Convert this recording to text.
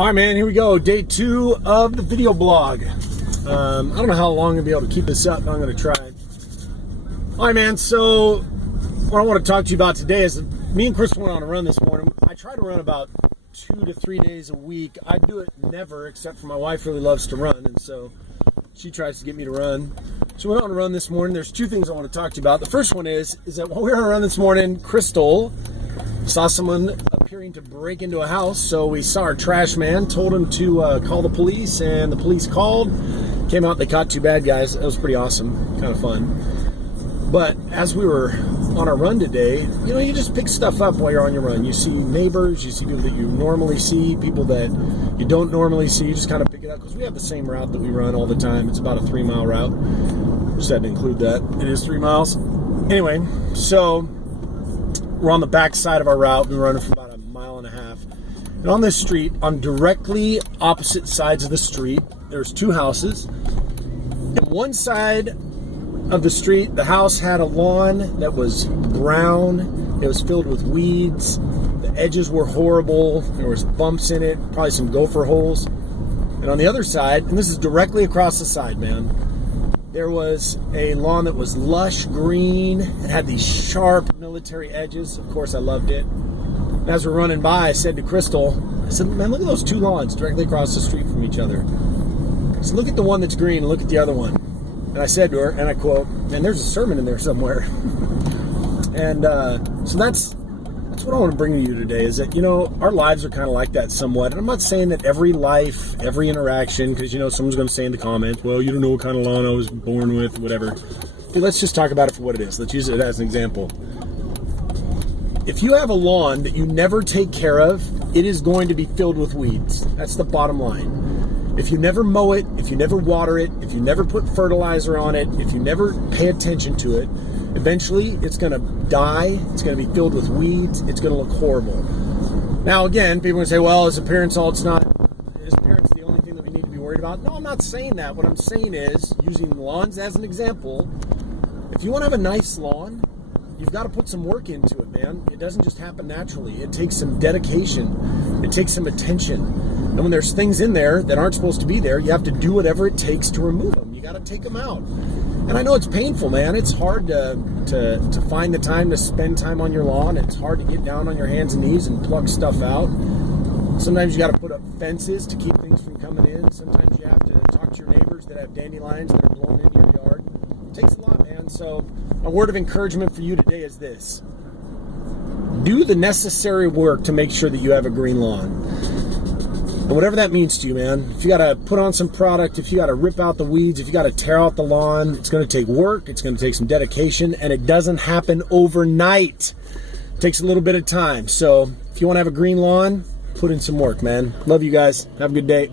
All right, man, here we go. Day 2 of the video blog. I don't know how long I'll be able to keep this up, but I'm going to try it. All right, man, so what I want to talk to you about today is me and Chris went on a run this morning. I try to run about 2 to 3 days a week. I do it never, except for my wife really loves to run, and so she tries to get me to run. So we went on a run this morning. There's 2 things I want to talk to you about. The first one is that while we were on a run this morning, Crystal saw someone appearing to break into a house. So we saw our trash man, told him to call the police, and the police called. Came out, they caught 2 bad guys. That was pretty awesome, kind of fun. But as we were on our run today, you know, you just pick stuff up while you're on your run. You see neighbors, you see people that you normally see, people that you don't normally see. You just kind of pick it up because we have the same route that we run all the time. It's about a 3-mile route. Just had to include that. It is 3 miles. Anyway, so we're on the back side of our route. We're running for about 1.5 miles. And on this street, on directly opposite sides of the street, there's 2 houses. And one side of the street, the house had a lawn that was brown. It was filled with weeds. The edges were horrible. There was bumps in it, probably some gopher holes. And on the other side, and this is directly across the side, man, there was a lawn that was lush green. It had these sharp military edges. Of course, I loved it. And as we're running by, I said to Crystal, I said, man, look at those 2 lawns directly across the street from each other. So look at the one that's green and look at the other one. And I said to her, and I quote, and there's a sermon in there somewhere. And so that's what I want to bring to you today, is that, you know, our lives are kind of like that somewhat. And I'm not saying that every life, every interaction, because, you know, someone's going to say in the comments, well, you don't know what kind of lawn I was born with, whatever. Well, let's just talk about it for what it is. Let's use it as an example. If you have a lawn that you never take care of, it is going to be filled with weeds. That's the bottom line. If you never mow it, if you never water it, if you never put fertilizer on it, if you never pay attention to it, eventually it's going to die. It's going to be filled with weeds. It's going to look horrible. Now, again, people are going to say, well, is appearance the only thing that we need to be worried about? No, I'm not saying that. What I'm saying is, using lawns as an example, if you want to have a nice lawn, you've got to put some work into it, man. It doesn't just happen naturally. It takes some dedication. It takes some attention. And when there's things in there that aren't supposed to be there, you have to do whatever it takes to remove them. You got to take them out. And I know it's painful, man. It's hard to find the time to spend time on your lawn. It's hard to get down on your hands and knees and pluck stuff out. Sometimes you got to put up fences to keep things from coming in. Sometimes you have to talk to your neighbors that have dandelions that are blowing into your yard. It takes a lot, man. So a word of encouragement for you today is this. Do the necessary work to make sure that you have a green lawn. And whatever that means to you, man. If you got to put on some product, if you got to rip out the weeds, if you got to tear out the lawn, it's going to take work. It's going to take some dedication, and it doesn't happen overnight. It takes a little bit of time. So if you want to have a green lawn, put in some work, man. Love you guys. Have a good day.